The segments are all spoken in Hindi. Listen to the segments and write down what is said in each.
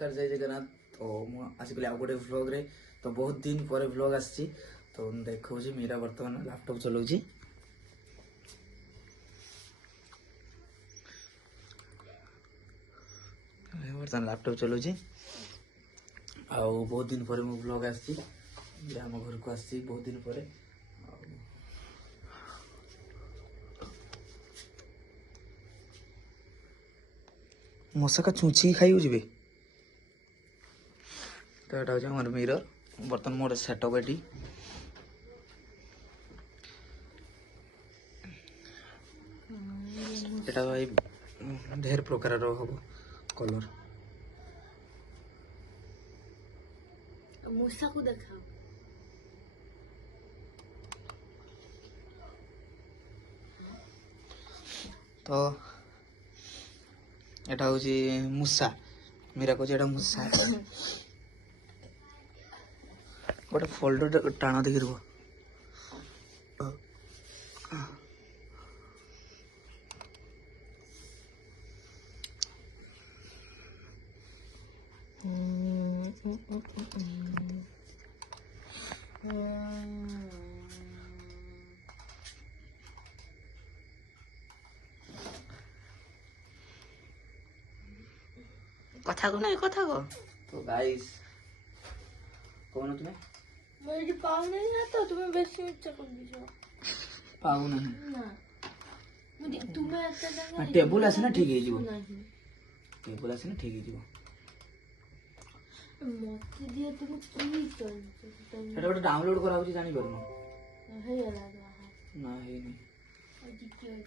नमस्कार जय जगन्नाथ। तो मुझे आ गोटे व्लॉग रे तो बहुत दिन पर व्लॉग आसी तो देखो मीरा बर्तमान लैपटॉप चलाऊ बर्तमान लैपटॉप चलाऊ आउ बहुत दिन पर मो व्लॉग आसी आम घर को आसी बहुत दिन पर मशा का चुची खाई जी तो यहाँ हूँ हमारे मिरर बर्तमान मोर सेटअप ये एटा भाई ढेर प्रकार हम कलर मूसा को देखा तो एटा हूँ मूसा मीरा को एटा मूसा गोटे फोल्डर टाण देखी रुह कथा को नहीं कथा को तो गाइस कौन तुम्हें मेरी पाव नहीं है तो तुम्हें बेसी इच्छा कर दीजिए पाऊ नहीं ना मुझे तुम्हें ऐसा लगा टेबल आसे ना ठीक है जीवो टेबल आसे ना ठीक है जीवो मत दिए तुम की चल एटा गोटे डाउनलोड करा होची जानि परनो है लगा ना है नहीं अजी क्यों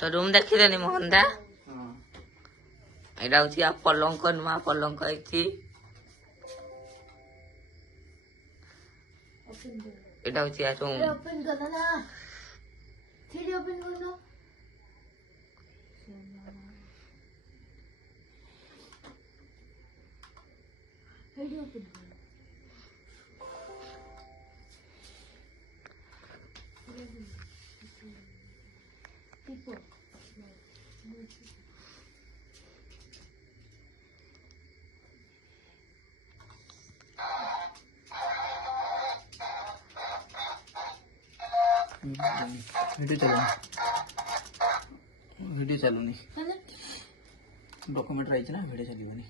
तो रूम देखिले मोहनदा हां एटा होची आ पलंक नुआ पलंक आइची ओपन कर एटा होची आ रूम ओपन कर ना थ्री ओपन कर दो वीडियो ओपन कर tipo वीडियो चालू नहीं डॉक्यूमेंट रही ना वीडियो चलनी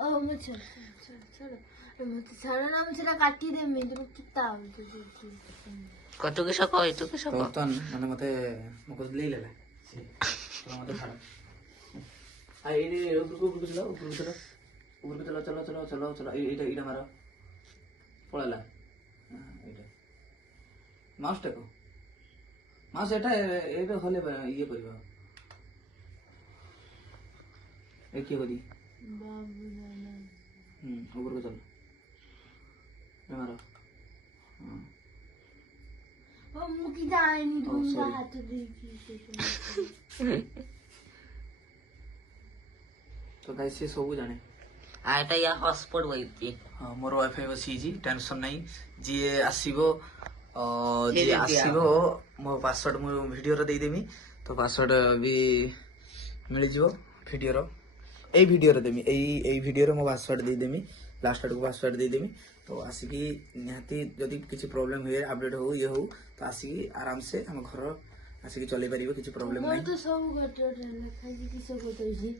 ओ मैं चलो मुझे सारा नाम से काटी दे मैं तो किताब कतु के सको इतु के सको तो माने मते मको ले लेला से तो मते छाड़ आ ये ऊपर चलो चलो चलो चलो चलो चलो एटा एटा मारो पळला एटा माउस टेको माउस एटा एटा होले ये करबा एक ये करी बाबू ना ऊपर को चलो ये मारो हां वो मुकी जाए नहीं दूंगा हाथ देखी तो गाइस ये सब जाने आ एटा या हॉटस्पॉट वइती हाँ मोर वाईफाई बसी टेंशन नहीं जी आसीबो जी आसीबो मो पासवर्ड मो वीडियो रो दे देमी तो पासवर्ड भी मिल जिवो वीडियो रो ए वीडियो रो देमी ए वीडियो रो मो पासवर्ड दे देमी लास्ट को पासवर्ड दे देमी तो आसिकी निहाती जदी किछि प्रॉब्लम हुए अपडेट हो ये हो तो आसिकी आराम से हम घर आसिकी चले परिबो किछि प्रॉब्लम मोर नहीं तो सब गटर लिखा जी कि सब होतो जी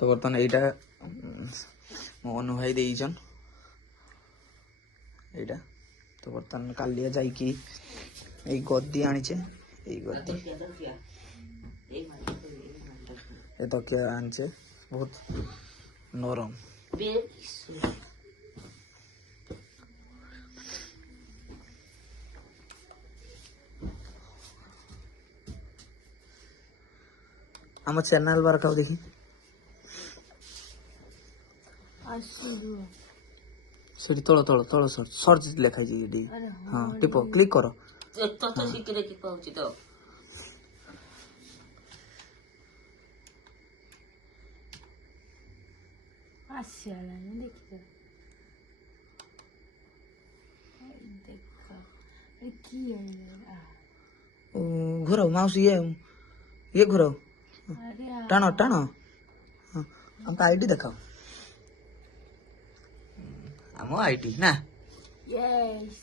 तो बर्तमान एटा मो अनु भाई देइछन एटा तो बर्तमान कालिया जाई कि ए गद्दी आनिछे ए गद्दी ए तकिया आनिछे बहुत नरम हम चैनल बार का देखी आसुदु सेठी तळ तळ तळ सर्च लेखा जी हां टिपो क्लिक करो तो सिक्रे की पाउची तो आसियाला ना देखी देखा की है ଘୋର ମାଉସ ଇଏ ଘୋର अरे ଟାଣ ଟାଣ ହଁ ଆମକୁ ଆଇଡି ଦେଖାଅ ଆମ ଆଇଡି ନା यस